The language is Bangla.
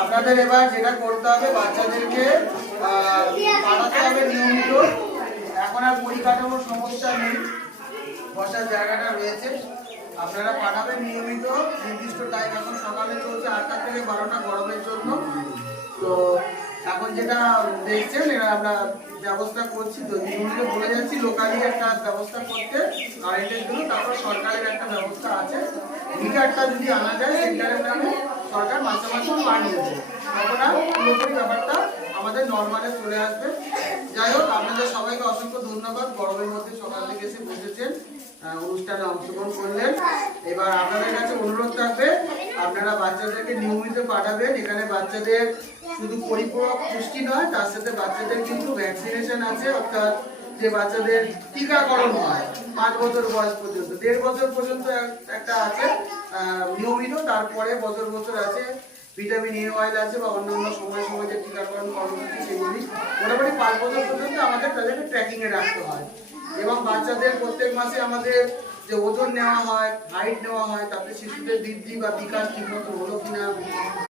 আপনাদের এবার যেটা করতে হবে, বাচ্চাদেরকে পাঠাতে হবে নিয়মিত। এখন আর পরিকাঠামোর সমস্যা নেই, বসার জায়গাটা রয়েছে। আপনারা পাঠাবেন নিয়মিত, নির্দিষ্ট টাইম। এখন সকালে চলছে 8টা থেকে 12টা গরমের জন্য। তো এখন যেটা দেখছেন এরা আমরা ব্যবস্থা করছি, তো নিয়মিত বলে যাচ্ছি লোকালি একটা ব্যবস্থা করতে কারেন্টের জন্য। তারপর সরকারের একটা ব্যবস্থা আছে, মিটারটা যদি আনা যায় সেন্টারের নামে সরকার মাসে মাসে পানি দেবে, তখন আর পুরোপুরি ব্যাপারটা আমাদের নর্মালে চলে আসবে। যাই হোক, আপনাদের সবাইকে অসংখ্য ধন্যবাদ। গরমের মধ্যে সকাল থেকে এসে বসেছেন, অনুষ্ঠানে অংশগ্রহণ করলেন। এবার আপনাদের কাছে অনুরোধ থাকবে, আপনারা বাচ্চাদেরকে নিয়মিত পাঠাবেন। এখানে বাচ্চাদের শুধু পরিপূরক পুষ্টি নয়, তার সাথে বাচ্চাদের কিন্তু ভ্যাকসিনেশন আছে, অর্থাৎ যে বাচ্চাদের টিকাকরণ হয় 5 বছর বয়স পর্যন্ত, 1.5 বছর পর্যন্ত একটা আছে নিয়মিত, তারপরে বছর বছর আছে ভিটামিন এ অয়েল আছে বা অন্যান্য সময় সময় যে টিকাকরণ কর্মসূচি সেগুলি। মোটামুটি 5 বছর পর্যন্ত আমাদের তাদেরকে ট্র্যাকিং এ রাখতে হয়। এবং বাচ্চাদের প্রত্যেক মাসে আমাদের যে ওজন নেওয়া হয়, হাইট নেওয়া হয়, তাতে শিশুদের বৃদ্ধি বা বিকাশ ঠিকমতো হলো কিনা,